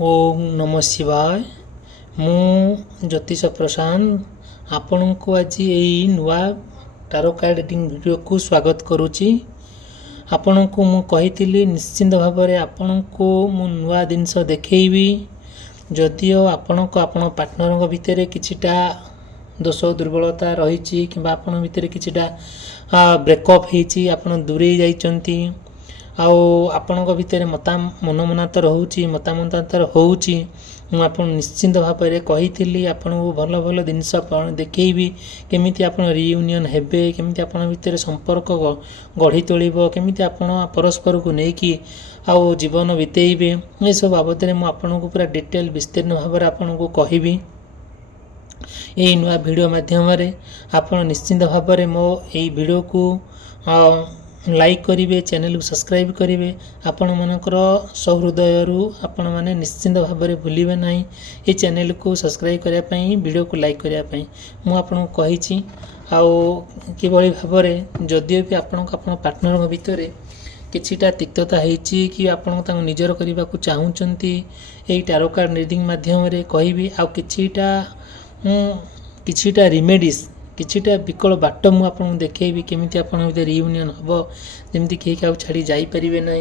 ओम नमः शिवाय मु ज्योतिष प्रशांत आपण को आज यही नुआ टारो कार्ड रीडिंग वीडियो को स्वागत करुच्ची। आपण को मु कही निश्चिंत भाव में आपण को मु नुआ जिनस देखी जदिओ आपण को आपण पार्टनर भितर किछिटा दोष दुर्बलता रही कि आपण भितर किछिटा ब्रेकअप होती आपण दूरे जाइचंती आपण भितर मनमनातर होउची मतामतांतर होउची मुझे निश्चिंत भाव में कही आपन भल भल जिनस देखी केमिति आपन रियूनियन हेबे केमिति आपन भितर संपर्क गढ़ी तोलिबो केमिति आपन परस्पर को लेकिन आउ जीवन बितेबे ये सब बाबद में मुझे पूरा डिटेल विस्तीर्ण भाव में आपन को कहबी यही नुआ वीडियो माध्यम आप निश्चिंत भाव में मो यही वीडियो को लाइक करेंगे चैनल को सब्सक्राइब करेंगे आपण मानकर सहृदय आपण मैंने निश्चिंत भाव में भूलिए ना ये चैनल को सब्सक्राइब करने वीडियो को लाइक करने मुझे कही कि भाव में जदिओ भी आपण पार्टनर भितर किछिटा तिक्तता होती कि आपण निजर करने को चाहूँगी यही टारो कार्ड रीडिंग माध्यम कहि आ किछिटा रिमेडीज किछिटा विकल बाट मुझे देखी केमिति आपन भितर रियूनियन हम जमी कहीं क्या छाड़ी जापरें ना।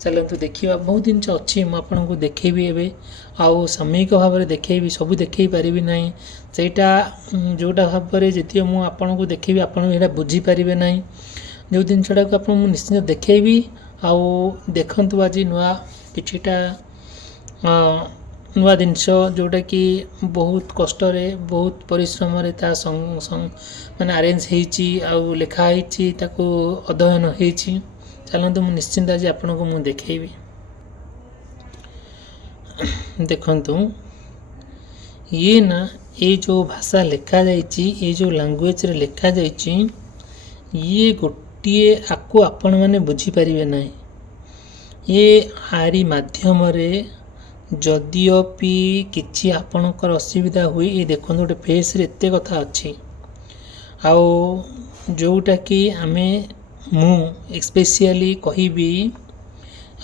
चलतु देखा बहुत जिन अच्छी मुझे देखेबी एवं आउ सामयिक भाव में देखेबी सब देखे पारि ना सेटा जोटा भाव में जी मुझे को देखेबी आपड़ा बुझीपारे ना जो जिनटा को आप निश्चित देखेबी आउ देखु आज नुआ किछिटा नुआ जिनस जोटा कि बहुत कष्ट बहुत परिश्रम माने अरेंज हो लिखाई अध्ययन हो चलते मुझे निश्चिंत आज आपण को मुझे देखेबी देखंतु ये ना ये जो भाषा लिखा जाइए ये जो लैंग्वेज रे लिखा जाइए ये गोटे आपको आपण मैंने बुझीपारे ना ये आरी माध्यम जदिओ भी किसी आपणकर असुविधा हुए ये देखो गोटे फेस रे एते कथा अच्छी आओ जोटा कि आमे मु स्पेशली कहबी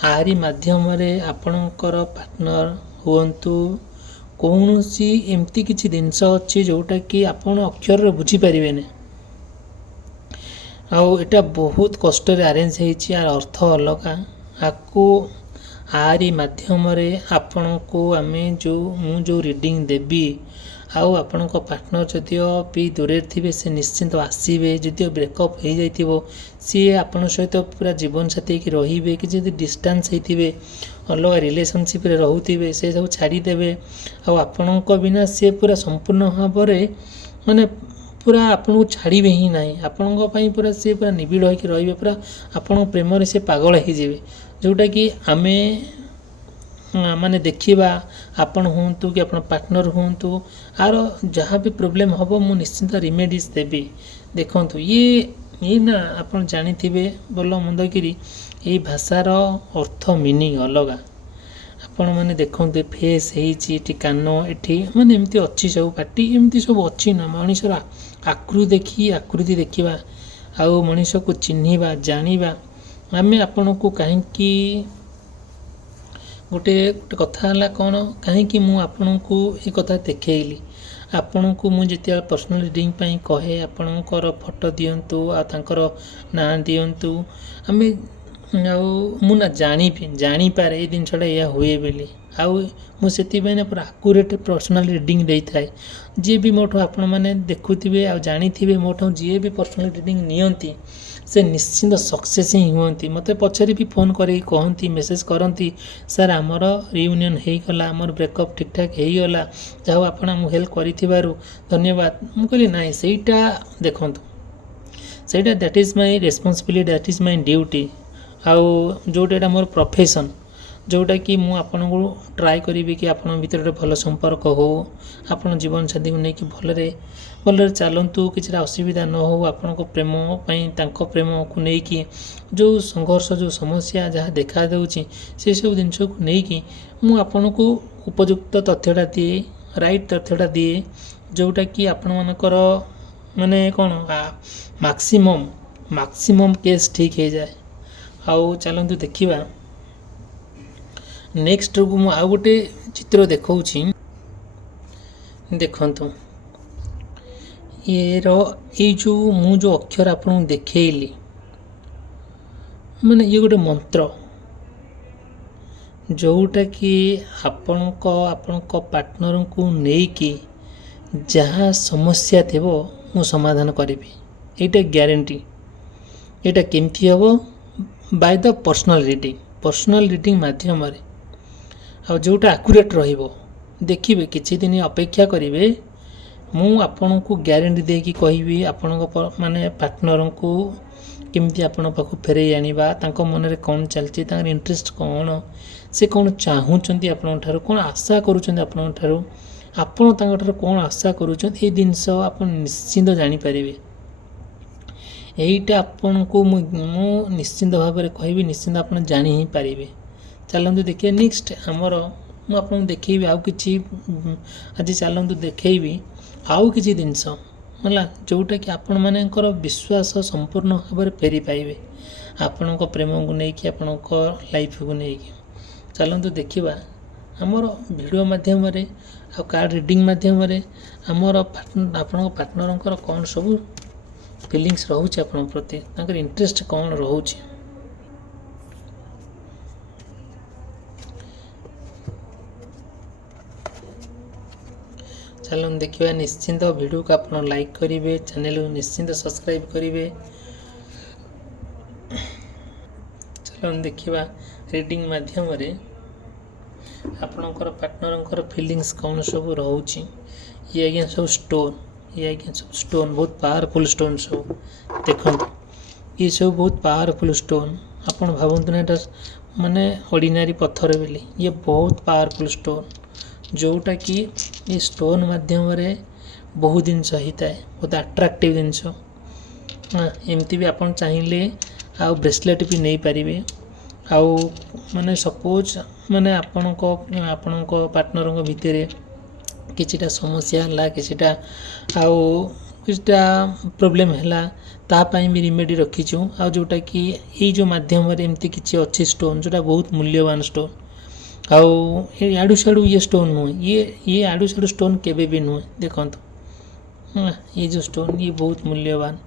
आरी माध्यम आपणकर पार्टनर हुंतु कौन सी एमती किसी जिनस अच्छी जोटा कि आपण अक्षर बुझीपारे ना आउ एटा बहुत कष्ट अरेंज होती यार अर्थ अलग आपको आरी माध्यम आपण को आमे जो रीडिंग देवी आउ आपण पार्टनर जदिओ भी दूरे थे से निश्चिंत आसवे जदिओ ब्रेकअप हो जाइए सी आपण सहित पूरा जीवन साथी कि रे कि डिस्टेंस होते अलग रिलेशनशिप रे रोथे से सब छाड़ीदे आपण बिना सी पूरा संपूर्ण भाव माने पूरा आपन को छाड़े ही ना आपण पूरा सी पूरा निबिड़ होकर रे पूरा आपण प्रेम से पागल हो जोटा कि आमे माने देखिबा आपण हुंतु कि आपण पार्टनर हुंतु आर जहाँ भी प्रोब्लेम हम मु निश्चिंत रिमेडीज देवी देखंतु ये ना आपण जानी थे बोल मंद करी ये भाषार अर्थ मीनिंग अलग आपण मैंने देखते फेस होती कान एठी माने एमती अच्छी सब पार्टी एमती सब अच्छी ना मनुष्यर आकृति देखा आउ मनुष्य को चिन्हवा जानिबा आमे आपण को कहीं गोटे कथा है कौन कहीं मु आपण को ये कथा देखली आपण को मुझे पर्सनल रीडिंग कहे आपणकर फोटो दिंतु आर ना दिंतु आम मुझे जानीपारे ये जिनसा या हुए बोली मुझे ना पूरा आकुरेट पर्सनल रीडिंग दे थाए जी भी मोठू आपण मैंने देखुवे आ जानी थे मोठू जी भी पर्सनल रीडिंग नियंती से निश्चिंत सक्सेस ही हुंती मत पछरे भी फोन करी कहती मेसेज करती सर आमर रियूनियन हो गला आमर ब्रेकअप ठीक ठाक हो गला जहाँ आप हेल्प कर धन्यवाद मु कहली ना सेटा देखूँ सेटा that is my responsibility that is my duty आउ जोटा मोर प्रोफेशन जोटा कि मु आपन को ट्राए करी कि आपन भीतर गोटे भल संपर्क हो आपन जीवन साथी को लेकिन भलरे चलतु किसी असुविधा न हो आपण को प्रेम प्रेम को लेकिन जो संघर्ष जो समस्या जहाँ देखा दूँगी से सब जिनस को लेकिन मु आपन को उपयुक्त तथ्यटा दिए राइट तथ्यटा दिए जोटा कि आपण मानकर माने कौन मैक्सिमम केस ठीक हो जाए आउ चलतु देखा नेक्स्ट को मु आउ गोटे चित्र देखौछि देखंतु ये जो मु जो अक्षर आपन देखैली माने ये गोटे मंत्र जोटा कि आपणक पार्टनर को नेकी जहाँ समस्या थेबो मु समाधान करी एटा ग्यारंटी एटा केमती हम बाय द पर्सनल रीडिंग माध्यम आ जोटा आकुरेट रहिबो देखिए किछि दिन अपेक्षा करिवे मु आपन को ग्यारंटी देकी कहिबी आपन माने पार्टनर को केमती आपन पाखु फेरे आनिबा तांको मन रे कोन चलची तांकर इंटरेस्ट कोन से कोन चाहूचंती आपन ठारो कोन आशा करूचंती आपन ठारो आपन तांको ठारो कोन आशा करूचंती ए जिंस आपन निश्चिंत जानि परिबे एईटा आपन को मु निश्चिंत भाव में कहबी निश्चिंत आपन जानि ही पारिबे चलंतु देखिए नेक्स्ट हमर मु आपन देखैबी आउ किछि आज चलंतु देखैबी आउ किछि जिंस होला जोटा कि आपण मानकर विश्वास संपूर्ण भाव में फेरी पाइबे आपण प्रेम को लेकिन आपण लाइफ को लेकिन चलतु देखा आमर वीडियो माध्यम आ कार्ड रीडिंग माध्यम आमर आपण पार्टनर कौन सब फीलिंग्स रोचे आपण प्रति इंटरेस्ट कौन रोचे चलो देखिए निश्चिंत वीडियो को आप लाइक करेंगे चैनल को निश्चिंत सब्सक्राइब करेंगे चलो देखिए रीडिंग माध्यम आपणकर पार्टनर फीलिंग्स कौन सब रोचे ये आज्ञा सब स्टोन ये आज्ञा सब स्टोन बहुत पावरफुल स्टोन सब देखो ये सब बहुत पावरफुल स्टोन आपन भावतु ना माने ऑर्डिनरी पत्थर बोली ये बहुत पावरफुल स्टोन जोटा कि ये स्टोन माध्यम बहुत जिनस होता है बहुत अट्राक्टिव जिनस एमती भी आपन चाहिए आ ब्रेसलेट भी नहीं पारिबे आउ माने सपोज माने आपन को पार्टनर भितर किछिटा समस्या है किछिटा आउ किछिटा प्रॉब्लम है तापाई भी रिमेडी रखीचु आ जोटा कि ये जो माध्यम एमती किछि अच्छी स्टोन जोटा बहुत मूल्यवान स्टोन आउ आड़ू साड़ू ये स्टोन नुहे ये आड़ू साड़ू स्टोन केबे भी नुहे देखो ये जो स्टोन ये बहुत मूल्यवान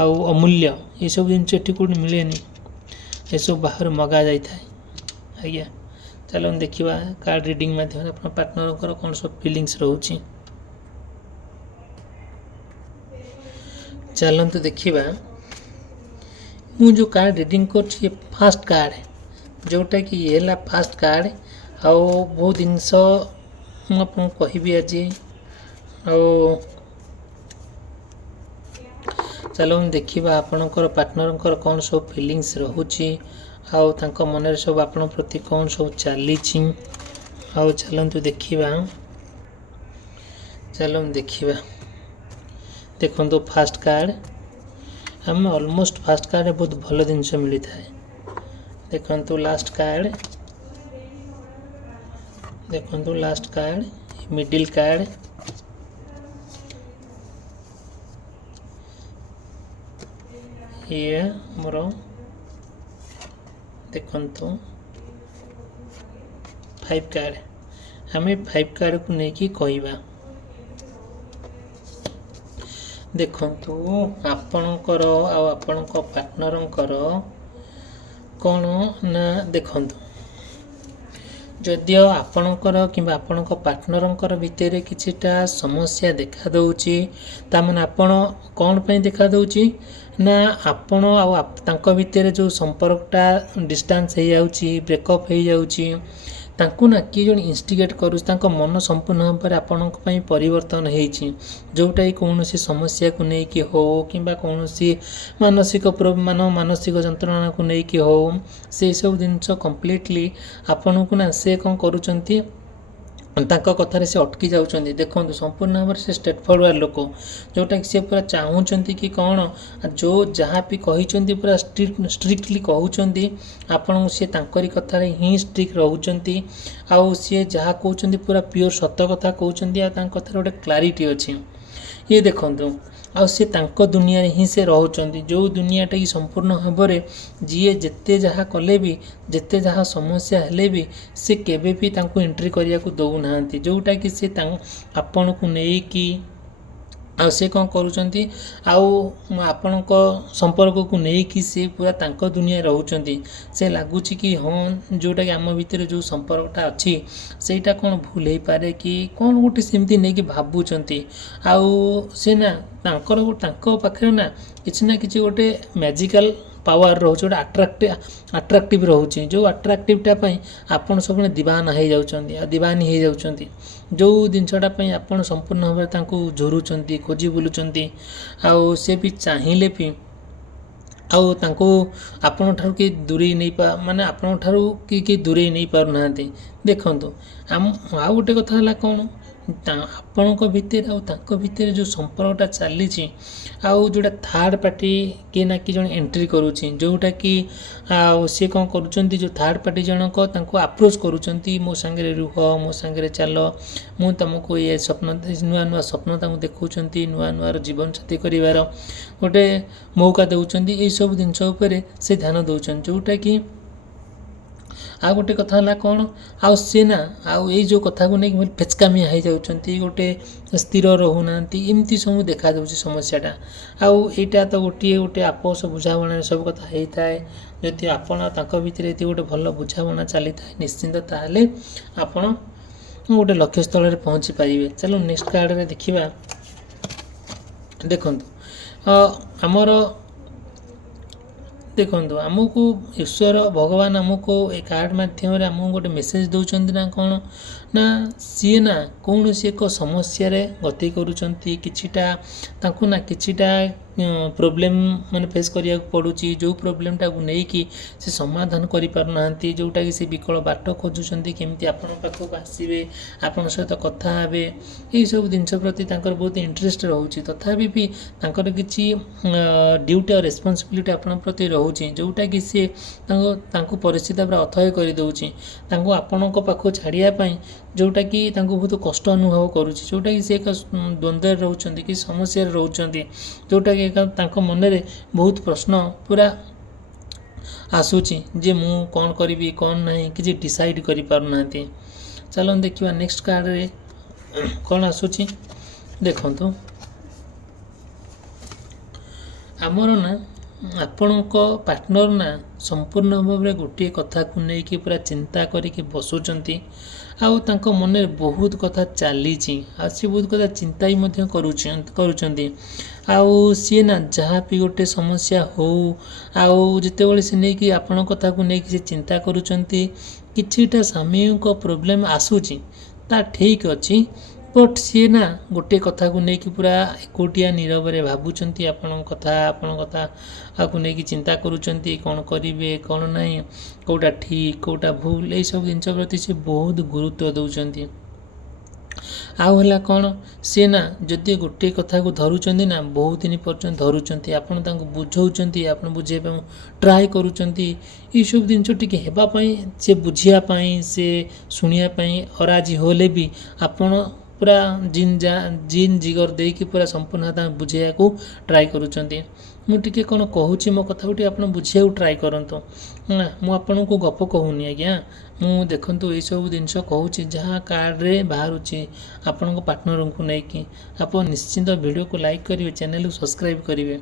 आउ अमूल्य ये सब जिनस एटी कौट मिले ये सब बाहर मगा जाए आज्ञा चलो देखा कार्ड रीडिंग माध्यम आप पार्टनर कौन सब फीलिंग्स रोचे चलतु देखा मु जो कार्ड रीडिंग कर फास्ट कार्ड जोटा कि ये है फास्ट कार्ड आओ बहुत जिनस मुझे कहबी आज चलो देखा आपणकर पार्टनर कौन सब फीलिंग्स रोचे आउ तांको मन सब आपण प्रति कौन सब चली आउ चलतु देखा चलो देखा देखो फास्ट कार्ड आम ऑलमोस्ट फास्ट कार्ड बहुत भल जिनस मिलता है देखो लास्ट कार्ड मिडिल कार्ड ये मोर देखो 5 कार्ड आम 5 कार्ड को लेकिन कहवा देखु आपणकर आपण पार्टनर कौन ना देखु जदियो आपणकर कि आपण पार्टनर भितर किछिटा समस्या देखा दउची ताମାନେ आपण कौन पे देखा दउची ना आपण आ भितर जो संपर्कटा डिस्टेंस हो जाउची ब्रेकअप हो जाउची तांको ना किए जन इन्स्टिगेट करूँ मन संपूर्ण भाव में आपण परिवर्तन होती जोटा कौन समस्या को लेकिन हो कि कौन मानसिक मानसिक जंत्रणा को लेकिन हो से सब जिनस कम्प्लीटली आपण को ना से कौन करुँच कथार से अटकी जाऊँच देखो संपूर्ण भाव में से स्ट्रेट फॉरवर्ड लोक जोटा कि सी पूरा चाहूँगी कि कौन जो जहाँ भी कही पूरा स्ट्रिक्टली कहते आपन सी कथार ही स्ट्रिक्ट रोचे आउ सी जहाँ कहते पूरा प्योर सत कथा कहते कथार गोटे क्लारिटी अच्छी ये देखंतु ଆଉ ସେ ତାଙ୍କ ଦୁନିଆରେ ହିଁ ସେ ରହୁଛନ୍ତି, ଯେଉଁ ଦୁନିଆଟା କି ସମ୍ପୂର୍ଣ୍ଣ ଭାବରେ ଯିଏ ଯେତେ ଯାହା କଲେ ବି, ଯେତେ ଯାହା ସମସ୍ୟା ହେଲେ ବି ସେ କେବେ ବି ତାଙ୍କୁ ଏଣ୍ଟ୍ରି କରିବାକୁ ଦେଉନାହାନ୍ତି, ଯେଉଁଟାକି ସେ ଆପଣଙ୍କୁ ନେଇକି ଆଉ ସେ କ'ଣ କରୁଛନ୍ତି, ଆଉ ଆପଣଙ୍କ ସମ୍ପର୍କକୁ ନେଇକି ସେ ପୁରା ତାଙ୍କ ଦୁନିଆରେ ରହୁଛନ୍ତି। ସେ ଲାଗୁଛି କି ହଁ ଯେଉଁଟାକି ଆମ ଭିତରେ ଯେଉଁ ସମ୍ପର୍କଟା ଅଛି ସେଇଟା କ'ଣ ଭୁଲ ହେଇପାରେ କି କ'ଣ ଗୋଟେ ସେମିତି ନେଇକି ଭାବୁଛନ୍ତି। ଆଉ ସେ ନା ତାଙ୍କ ପାଖରେ ନା କିଛି ଗୋଟେ ମ୍ୟାଜିକାଲ ପାୱାର ରହୁଛି, ଗୋଟେ ଆଟ୍ରାକ୍ଟିଭ୍ ରହୁଛି, ଯେଉଁ ଆଟ୍ରାକ୍ଟିଭଟା ପାଇଁ ଆପଣ ସବୁବେଳେ ଦିବାନୀ ହେଇଯାଉଛନ୍ତି, ଯେଉଁ ଜିନିଷଟା ପାଇଁ ଆପଣ ସମ୍ପୂର୍ଣ୍ଣ ଭାବରେ ତାଙ୍କୁ ଝୁରୁଛନ୍ତି, ଖୋଜି ବୁଲୁଛନ୍ତି। ଆଉ ସେ ବି ଚାହିଁଲେ ବି ଆଉ ତାଙ୍କୁ ଆପଣଙ୍କଠାରୁ କେହି ଦୂରେଇ ମାନେ ଆପଣଙ୍କଠାରୁ କେହି ଦୂରେଇ ନେଇପାରୁନାହାନ୍ତି। ଦେଖନ୍ତୁ ଆଉ ଗୋଟେ କଥା ହେଲା କ'ଣ, ଆପଣଙ୍କ ଭିତରେ ଆଉ ତାଙ୍କ ଭିତରେ ଯେଉଁ ସମ୍ପର୍କଟା ଚାଲିଛି, ଆଉ ଯେଉଁଟା ଥାର୍ଡ଼ ପାର୍ଟି କିଏ ନା କିଏ ଜଣେ ଏଣ୍ଟ୍ରି କରୁଛି, ଯେଉଁଟାକି ଆଉ ସିଏ କ'ଣ କରୁଛନ୍ତି, ଯେଉଁ ଥାର୍ଡ଼ ପାର୍ଟି ଜଣକ ତାଙ୍କୁ ଆପ୍ରୋଚ୍ କରୁଛନ୍ତି, ମୋ ସାଙ୍ଗରେ ରୁହ, ମୋ ସାଙ୍ଗରେ ଚାଲ, ମୁଁ ତୁମକୁ ଏ ନୂଆ ସ୍ୱପ୍ନ ତାଙ୍କୁ ଦେଖାଉଛନ୍ତି, ନୂଆ ଜୀବନସାଥୀ କରିବାର ଗୋଟେ ମୌକା ଦେଉଛନ୍ତି। ଏଇସବୁ ଜିନିଷ ଉପରେ ସେ ଧ୍ୟାନ ଦେଉଛନ୍ତି, ଯେଉଁଟାକି ଆଉ ଗୋଟେ କଥା ହେଲା କ'ଣ, ଆଉ ସିଏ ନା ଆଉ ଏଇ ଯେଉଁ କଥାକୁ ନେଇକି ଫେଚକାମିଆ ହେଇଯାଉଛନ୍ତି, ଗୋଟେ ସ୍ଥିର ରହୁନାହାନ୍ତି, ଏମିତି ସବୁ ଦେଖାଯାଉଛି ସମସ୍ୟାଟା। ଆଉ ଏଇଟା ତ ଗୋଟେ ଆପୋଷ ବୁଝାମଣାରେ ସବୁ କଥା ହେଇଥାଏ। ଯଦି ଆପଣ ତାଙ୍କ ଭିତରେ ଏଠି ଗୋଟେ ଭଲ ବୁଝାମଣା ଚାଲିଥାଏ ନିଶ୍ଚିନ୍ତ, ତାହେଲେ ଆପଣ ଗୋଟେ ଲକ୍ଷ୍ୟସ୍ଥଳରେ ପହଞ୍ଚି ପାରିବେ। ଚାଲୁ ନେକ୍ସଟ କାର୍ଡ଼ରେ ଦେଖିବା। ଦେଖନ୍ତୁ ଆମକୁ ଈଶ୍ୱର ଭଗବାନ ଆମକୁ ଏ କାର୍ଡ଼ ମାଧ୍ୟମରେ ଆମକୁ ଗୋଟେ ମେସେଜ ଦେଉଛନ୍ତି ନା କ'ଣ, ନା ସିଏ ନା କୌଣସି ଏକ ସମସ୍ୟାରେ ଗତି କରୁଛନ୍ତି, କିଛିଟା ପ୍ରୋବ୍ଲେମ୍ ମାନେ ଫେସ୍ କରିବାକୁ ପଡ଼ୁଛି, ଯେଉଁ ପ୍ରୋବ୍ଲେମ୍ଟାକୁ ନେଇକି ସେ ସମାଧାନ କରିପାରୁନାହାନ୍ତି, ଯେଉଁଟାକି ସେ ବିକଳ ବାଟ ଖୋଜୁଛନ୍ତି, କେମିତି ଆପଣଙ୍କ ପାଖକୁ ଆସିବେ, ଆପଣଙ୍କ ସହିତ କଥା ହେବେ, ଏଇସବୁ ଜିନିଷ ପ୍ରତି ତାଙ୍କର ବହୁତ ଇଣ୍ଟରେଷ୍ଟ ରହୁଛି। ତଥାପି ବି ତାଙ୍କର କିଛି ଡ୍ୟୁଟି ଆଉ ରେସ୍ପନ୍ସିବିଲିଟି ଆପଣଙ୍କ ପ୍ରତି ରହୁଛି, ଯେଉଁଟାକି ସିଏ ତାଙ୍କୁ ପରିସ୍ଥିତି ପୁରା ଅଥୟ କରିଦେଉଛି, ତାଙ୍କୁ ଆପଣଙ୍କ ପାଖକୁ ଛାଡ଼ିବା ପାଇଁ, ଯେଉଁଟାକି ତାଙ୍କୁ ବହୁତ କଷ୍ଟ ଅନୁଭବ କରୁଛି, ଯେଉଁଟାକି ସେ ଏକ ଦ୍ୱନ୍ଦ୍ୱରେ ରହୁଛନ୍ତି କି ସମସ୍ୟାରେ ରହୁଛନ୍ତି, ଯେଉଁଟାକି ତାଙ୍କ ମନରେ ବହୁତ ପ୍ରଶ୍ନ ପୁରା ଆସୁଛି ଯେ ମୁଁ କ'ଣ କରିବି କ'ଣ ନାହିଁ, କିଛି ଡିସାଇଡ଼୍ କରିପାରୁନାହାନ୍ତି। ଚାଲନ୍ତୁ ଦେଖିବା ନେକ୍ସଟ କାର୍ଡ଼ରେ କ'ଣ ଆସୁଛି। ଦେଖନ୍ତୁ ଆମର ନା ଆପଣଙ୍କ ପାର୍ଟନର ନା ସମ୍ପୂର୍ଣ୍ଣ ଭାବରେ ଗୋଟିଏ କଥାକୁ ନେଇକି ପୁରା ଚିନ୍ତା କରିକି ବସୁଛନ୍ତି, ଆଉ ତାଙ୍କ ମନରେ ବହୁତ କଥା ଚାଲିଛି, ଆଉ ସେ ବହୁତ କଥା ଚିନ୍ତା ବି ମଧ୍ୟ କରୁଛନ୍ତି। ଆଉ ସିଏ ନା ଯାହା ବି ଗୋଟେ ସମସ୍ୟା ହଉ, ଆଉ ଯେତେବେଳେ ସେ ନେଇକି ଆପଣଙ୍କ କଥାକୁ ନେଇକି ସେ ଚିନ୍ତା କରୁଛନ୍ତି, କିଛିଟା ସାମୟିକ ପ୍ରୋବ୍ଲେମ୍ ଆସୁଛି, ତା ଠିକ୍ ଅଛି, ବଟ୍ ସିଏ ନା ଗୋଟେ କଥାକୁ ନେଇକି ପୁରା ଏକୁଟିଆ ନୀରବରେ ଭାବୁଛନ୍ତି, ଆପଣଙ୍କ କଥାକୁ ନେଇକି ଚିନ୍ତା କରୁଛନ୍ତି, କ'ଣ କରିବେ କ'ଣ ନାହିଁ, କେଉଁଟା ଠିକ୍ କେଉଁଟା ଭୁଲ, ଏଇସବୁ ଜିନିଷ ପ୍ରତି ସେ ବହୁତ ଗୁରୁତ୍ୱ ଦେଉଛନ୍ତି। ଆଉ ହେଲା କ'ଣ, ସିଏ ନା ଯଦି ଗୋଟିଏ କଥାକୁ ଧରୁଛନ୍ତି ନା ବହୁତ ଦିନ ପର୍ଯ୍ୟନ୍ତ ଧରୁଛନ୍ତି, ଆପଣ ତାଙ୍କୁ ବୁଝାଉଛନ୍ତି, ଆପଣ ବୁଝେଇବା ପାଇଁ ଟ୍ରାଏ କରୁଛନ୍ତି, ଏଇସବୁ ଜିନିଷ ଟିକେ ହେବା ପାଇଁ, ସେ ବୁଝିବା ପାଇଁ, ସେ ଶୁଣିବା ପାଇଁ ଅରାଜି ହେଲେ ବି ଆପଣ ପୁରା ଜିନ୍ ଜିଗର ଦେଇକି ପୁରା ସମ୍ପୂର୍ଣ୍ଣ ତାଙ୍କୁ ବୁଝେଇବାକୁ ଟ୍ରାଏ କରୁଛନ୍ତି। ମୁଁ ଟିକେ କ'ଣ କହୁଛି, ମୋ କଥାକୁ ଟିକେ ଆପଣ ବୁଝିବାକୁ ଟ୍ରାଏ କରନ୍ତୁ ନା, ମୁଁ ଆପଣଙ୍କୁ ଗପ କହୁନି ଆଜ୍ଞା, ମୁଁ ଦେଖନ୍ତୁ ଏଇସବୁ ଜିନିଷ କହୁଛି ଯାହା କାର୍ଡ଼ରେ ବାହାରୁଛି ଆପଣଙ୍କ ପାର୍ଟନରଙ୍କୁ ନେଇକି। ଆପଣ ନିଶ୍ଚିନ୍ତ ଭିଡ଼ିଓକୁ ଲାଇକ୍ କରିବେ, ଚ୍ୟାନେଲକୁ ସବସ୍କ୍ରାଇବ୍ କରିବେ।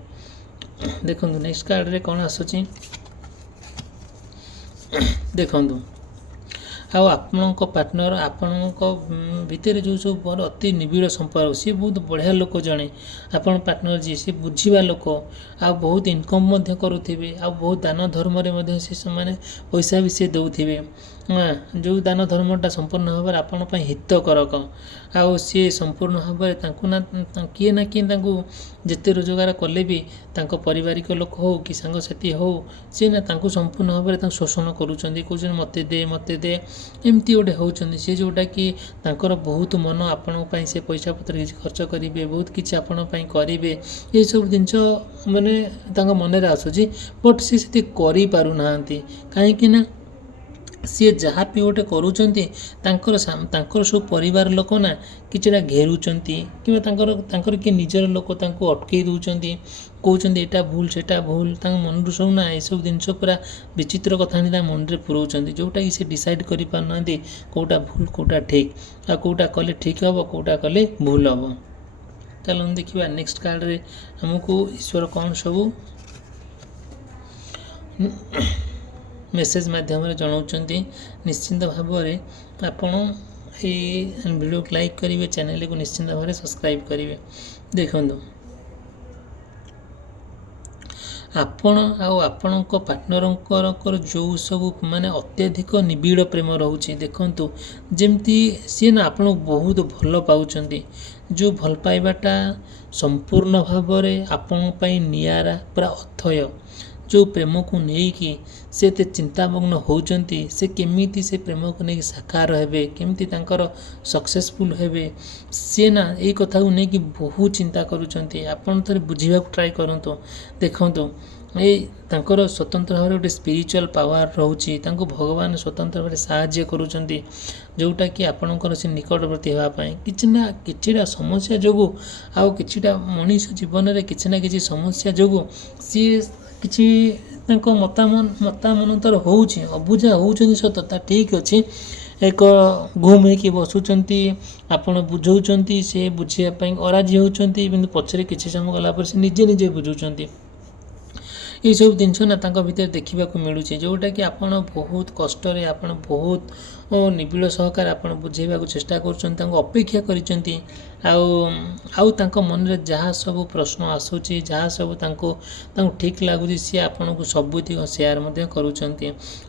ଦେଖନ୍ତୁ ନେକ୍ସଟ କାର୍ଡ଼ରେ କ'ଣ ଆସୁଛି। ଦେଖନ୍ତୁ ଆଉ ଆପଣଙ୍କ ପାର୍ଟନର ଆପଣଙ୍କ ଭିତରେ ଯେଉଁ ସବୁ ଅତି ନିବିଡ଼ ସମ୍ପର୍କ, ସିଏ ବହୁତ ବଢ଼ିଆ ଲୋକ ଜଣେ, ଆପଣ ପାର୍ଟନର ଯିଏ ସିଏ ବୁଝିବା ଲୋକ, ଆଉ ବହୁତ ଇନକମ୍ ମଧ୍ୟ କରୁଥିବେ, ଆଉ ବହୁତ ଦାନ ଧର୍ମରେ ମଧ୍ୟ ସେମାନେ ପଇସା ବି ସେ ଦେଉଥିବେ, ଯେଉଁ ଦାନ ଧର୍ମଟା ସମ୍ପୂର୍ଣ୍ଣ ଭାବରେ ଆପଣଙ୍କ ପାଇଁ ହିତକାରକ। ଆଉ ସିଏ ସମ୍ପୂର୍ଣ୍ଣ ଭାବରେ ତାଙ୍କୁ ନା କିଏ ତାଙ୍କୁ ଯେତେ ରୋଜଗାର କଲେ ବି ତାଙ୍କ ପାରିବାରିକ ଲୋକ ହେଉ କି ସାଙ୍ଗସାଥି ହେଉ, ସିଏ ନା ତାଙ୍କୁ ସମ୍ପୂର୍ଣ୍ଣ ଭାବରେ ତାଙ୍କୁ ଶୋଷଣ କରୁଛନ୍ତି, କହୁଛନ୍ତି ମୋତେ ଦେ, ଏମିତି ଗୋଟେ ହେଉଛନ୍ତି। ସେ ଯେଉଁଟାକି ତାଙ୍କର ବହୁତ ମନ ଆପଣଙ୍କ ପାଇଁ, ସେ ପଇସା ପତ୍ର କିଛି ଖର୍ଚ୍ଚ କରିବେ, ବହୁତ କିଛି ଆପଣଙ୍କ ପାଇଁ କରିବେ, ଏଇସବୁ ଜିନିଷ ମାନେ ତାଙ୍କ ମନରେ ଆସୁଛି, ବଟ୍ ସେ ସେତିକି କରିପାରୁନାହାନ୍ତି। କାହିଁକି ନା ସିଏ ଯାହା ବି ଗୋଟେ କରୁଛନ୍ତି ତାଙ୍କର ସବୁ ପରିବାର ଲୋକ ନା କିଛିଟା ଘେରୁଛନ୍ତି କିମ୍ବା ତାଙ୍କର କିଏ ନିଜର ଲୋକ ତାଙ୍କୁ ଅଟକେଇ ଦେଉଛନ୍ତି, କହୁଛନ୍ତି ଏଇଟା ଭୁଲ ସେଇଟା ଭୁଲ। ତାଙ୍କ ମନରୁ ସବୁ ନା ଏସବୁ ଜିନିଷ ପୁରା ବିଚିତ୍ର କଥା ଆଣି ତା ମନରେ ପୁରଉଛନ୍ତି, ଯେଉଁଟାକି ସେ ଡିସାଇଡ଼୍ କରିପାରୁନାହାନ୍ତି କେଉଁଟା ଭୁଲ କେଉଁଟା ଠିକ୍, ଆଉ କେଉଁଟା କଲେ ଠିକ୍ ହେବ କେଉଁଟା କଲେ ଭୁଲ ହେବ। ଚାଲନ୍ତୁ ଦେଖିବା ନେକ୍ସଟ କାର୍ଡ଼ରେ ଆମକୁ ଈଶ୍ୱର କ'ଣ ସବୁ ମେସେଜ ମାଧ୍ୟମରେ ଜଣାଉଛନ୍ତି। ନିଶ୍ଚିନ୍ତ ଭାବରେ ଆପଣ ଏଇ ଭିଡ଼ିଓକୁ ଲାଇକ୍ କରିବେ, ଚ୍ୟାନେଲକୁ ନିଶ୍ଚିନ୍ତ ଭାବରେ ସବସ୍କ୍ରାଇବ୍ କରିବେ। ଦେଖନ୍ତୁ, ଆପଣ ଆଉ ଆପଣଙ୍କ ପାର୍ଟନରଙ୍କର ଯେଉଁ ସବୁ ମାନେ ଅତ୍ୟଧିକ ନିବିଡ଼ ପ୍ରେମ ରହୁଛି, ଦେଖନ୍ତୁ ଯେମିତି ସିଏ ନା ଆପଣଙ୍କୁ ବହୁତ ଭଲ ପାଉଛନ୍ତି। ଯେଉଁ ଭଲ ପାଇବାଟା ସମ୍ପୂର୍ଣ୍ଣ ଭାବରେ ଆପଣଙ୍କ ପାଇଁ ନିଆରା, ପୁରା ଅଥୟ। ଯେଉଁ ପ୍ରେମକୁ ନେଇକି ସେ ଏତେ ଚିନ୍ତାମଗ୍ନ ହେଉଛନ୍ତି, ସେ କେମିତି ସେ ପ୍ରେମକୁ ନେଇକି ସାକାର ହେବେ, କେମିତି ତାଙ୍କର ସକ୍ସେସଫୁଲ୍ ହେବେ, ସିଏ ନା ଏଇ କଥାକୁ ନେଇକି ବହୁତ ଚିନ୍ତା କରୁଛନ୍ତି। ଆପଣ ଥରେ ବୁଝିବାକୁ ଟ୍ରାଏ କରନ୍ତୁ। ଦେଖନ୍ତୁ, ଏଇ ତାଙ୍କର ସ୍ୱତନ୍ତ୍ର ଭାବରେ ଗୋଟେ ସ୍ପିରିଚୁଆଲ୍ ପାୱାର ରହୁଛି, ତାଙ୍କୁ ଭଗବାନ ସ୍ୱତନ୍ତ୍ର ଭାବରେ ସାହାଯ୍ୟ କରୁଛନ୍ତି, ଯେଉଁଟାକି ଆପଣଙ୍କର ସେ ନିକଟବର୍ତ୍ତୀ ହେବା ପାଇଁ କିଛିଟା ସମସ୍ୟା ଯୋଗୁଁ, ଆଉ କିଛିଟା ମଣିଷ ଜୀବନରେ କିଛି ନା କିଛି ସମସ୍ୟା ଯୋଗୁଁ ସିଏ କିଛି ତାଙ୍କ ମତାମନ୍ତର ହେଉଛି, ଅବୁଝା ହେଉଛନ୍ତି ସତ, ତା ଠିକ୍ ଅଛି। ଏକ ଗୁମ୍ ହେଇକି ବସୁଛନ୍ତି, ଆପଣ ବୁଝାଉଛନ୍ତି, ସେ ବୁଝିବା ପାଇଁ ଅରାଜି ହେଉଛନ୍ତି, କିନ୍ତୁ ପଛରେ କିଛି ସମୟ ଗଲା ପରେ ସେ ନିଜେ ବୁଝୁଛନ୍ତି। ଏଇସବୁ ଜିନିଷ ନା ତାଙ୍କ ଭିତରେ ଦେଖିବାକୁ ମିଳୁଛି, ଯେଉଁଟାକି ଆପଣ ବହୁତ କଷ୍ଟରେ, ଆପଣ ବହୁତ ନିବିଡ଼ ସହକାରେ ଆପଣ ବୁଝେଇବାକୁ ଚେଷ୍ଟା କରୁଛନ୍ତି, ତାଙ୍କୁ ଅପେକ୍ଷା କରିଛନ୍ତି। ଆଉ ତାଙ୍କ ମନରେ ଯାହା ସବୁ ପ୍ରଶ୍ନ ଆସୁଛି, ଯାହା ସବୁ ତାଙ୍କୁ ଠିକ୍ ଲାଗୁଛି, ସିଏ ଆପଣଙ୍କୁ ସବୁତିକ ସେୟାର ମଧ୍ୟ କରୁଛନ୍ତି।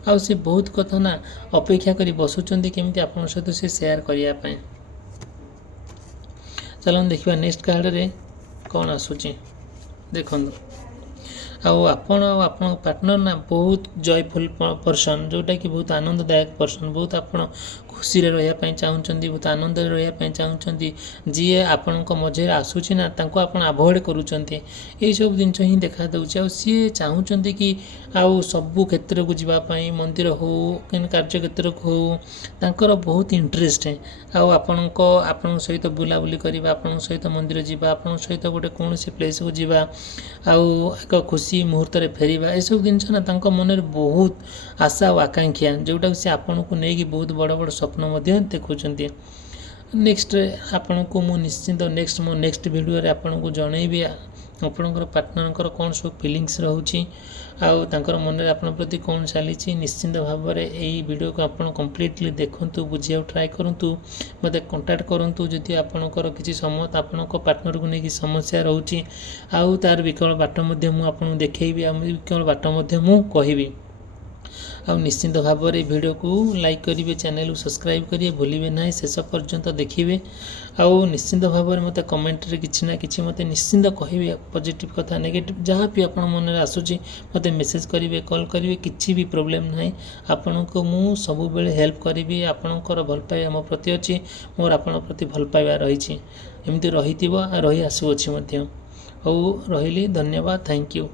ଆଉ ସେ ବହୁତ କଥା ନା ଅପେକ୍ଷା କରି ବସୁଛନ୍ତି କେମିତି ଆପଣଙ୍କ ସହିତ ସେ ସେୟାର କରିବା ପାଇଁ। ଚାଲନ୍ତୁ ଦେଖିବା ନେକ୍ସଟ କାର୍ଡ଼ରେ କ'ଣ ଆସୁଛି। ଦେଖନ୍ତୁ, ଆଉ ଆପଣ ଆଉ ଆପଣଙ୍କ ପାର୍ଟନର ନା ବହୁତ ଜୟଫୁଲ୍ ପର୍ସନ୍, ଯେଉଁଟାକି ବହୁତ ଆନନ୍ଦଦାୟକ ପର୍ସନ୍, ବହୁତ ଆପଣ ଖୁସିରେ ରହିବା ପାଇଁ ଚାହୁଁଛନ୍ତି, ବହୁତ ଆନନ୍ଦରେ ରହିବା ପାଇଁ ଚାହୁଁଛନ୍ତି। ଯିଏ ଆପଣଙ୍କ ମଝିରେ ଆସୁଛି ନା ତାଙ୍କୁ ଆପଣ ଆଭଏଡ଼ କରୁଛନ୍ତି। ଏଇସବୁ ଜିନିଷ ହିଁ ଦେଖାଦେଉଛି। ଆଉ ସିଏ ଚାହୁଁଛନ୍ତି କି ଆଉ ସବୁ କ୍ଷେତ୍ରକୁ ଯିବା ପାଇଁ, ମନ୍ଦିର ହେଉ କି କାର୍ଯ୍ୟକ୍ଷେତ୍ରକୁ ହେଉ, ତାଙ୍କର ବହୁତ ଇଣ୍ଟରେଷ୍ଟ। ଆଉ ଆପଣଙ୍କ ସହିତ ବୁଲାବୁଲି କରିବା, ଆପଣଙ୍କ ସହିତ ମନ୍ଦିର ଯିବା, ଆପଣଙ୍କ ସହିତ ଗୋଟେ କୌଣସି ପ୍ଲେସ୍କୁ ଯିବା, ଆଉ ଏକ ଖୁସି ମୁହୂର୍ତ୍ତରେ ଫେରିବା, ଏସବୁ ଜିନିଷ ନା ତାଙ୍କ ମନରେ ବହୁତ ଆଶା ଆଉ ଆକାଂକ୍ଷା, ଯେଉଁଟାକୁ ସେ ଆପଣଙ୍କୁ ନେଇକି ବହୁତ ବଡ଼ ବଡ଼ ସ୍ୱପ୍ନ ମଧ୍ୟ ଦେଖୁଛନ୍ତି। ନେକ୍ସଟରେ ଆପଣଙ୍କୁ ମୁଁ ନିଶ୍ଚିନ୍ତ ମୋ ନେକ୍ସଟ ଭିଡ଼ିଓରେ ଆପଣଙ୍କୁ ଜଣାଇବି ଆପଣଙ୍କର ପାର୍ଟନରଙ୍କର କ'ଣ ସବୁ ଫିଲିଙ୍ଗସ୍ ରହୁଛି, ଆଉ ତାଙ୍କର ମନରେ ଆପଣଙ୍କ ପ୍ରତି କ'ଣ ଚାଲିଛି। ନିଶ୍ଚିନ୍ତ ଭାବରେ ଏଇ ଭିଡ଼ିଓକୁ ଆପଣ କମ୍ପ୍ଲିଟଲି ଦେଖନ୍ତୁ, ବୁଝିବାକୁ ଟ୍ରାଏ କରନ୍ତୁ, ମୋତେ କଣ୍ଟାକ୍ଟ କରନ୍ତୁ ଯଦି ଆପଣଙ୍କର କିଛି ଆପଣଙ୍କ ପାର୍ଟନରକୁ ନେଇକି ସମସ୍ୟା ରହୁଛି। ଆଉ ତାର ବିକଳ୍ପ ବାଟ ମଧ୍ୟ ମୁଁ ଆପଣଙ୍କୁ ଦେଖେଇବି, ଆଉ ବିକଳ୍ପ ବାଟ ମଧ୍ୟ ମୁଁ କହିବି। ଆଉ ନିଶ୍ଚିନ୍ତ ଭାବରେ ଭିଡ଼ିଓକୁ ଲାଇକ୍ କରିବେ, ଚ୍ୟାନେଲକୁ ସବସ୍କ୍ରାଇବ୍ କରିବେ ଭୁଲିବେ ନାହିଁ, ଶେଷ ପର୍ଯ୍ୟନ୍ତ ଦେଖିବେ। ଆଉ ନିଶ୍ଚିନ୍ତ ଭାବରେ ମୋତେ କମେଣ୍ଟରେ କିଛି ନା କିଛି ମୋତେ ନିଶ୍ଚିନ୍ତ କହିବେ, ପଜିଟିଭ୍ କଥା, ନେଗେଟିଭ୍ ଯାହା ବି ଆପଣ ମନରେ ଆସୁଛି ମୋତେ ମେସେଜ୍ କରିବେ, କଲ୍ କରିବେ, କିଛି ବି ପ୍ରୋବ୍ଲେମ୍ ନାହିଁ। ଆପଣଙ୍କୁ ମୁଁ ସବୁବେଳେ ହେଲ୍ପ କରିବି। ଆପଣଙ୍କର ଭଲ ପାଇବା ମୋ ପ୍ରତି ଅଛି, ମୋର ଆପଣଙ୍କ ପ୍ରତି ଭଲ ପାଇବା ରହିଛି, ଏମିତି ରହିଥିବ ଆଉ ରହି ଆସୁଅଛି ମଧ୍ୟ। ହଉ ରହିଲି, ଧନ୍ୟବାଦ, ଥ୍ୟାଙ୍କ ୟୁ।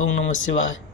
ଓମ୍ ନମଃ ଶିବାୟ।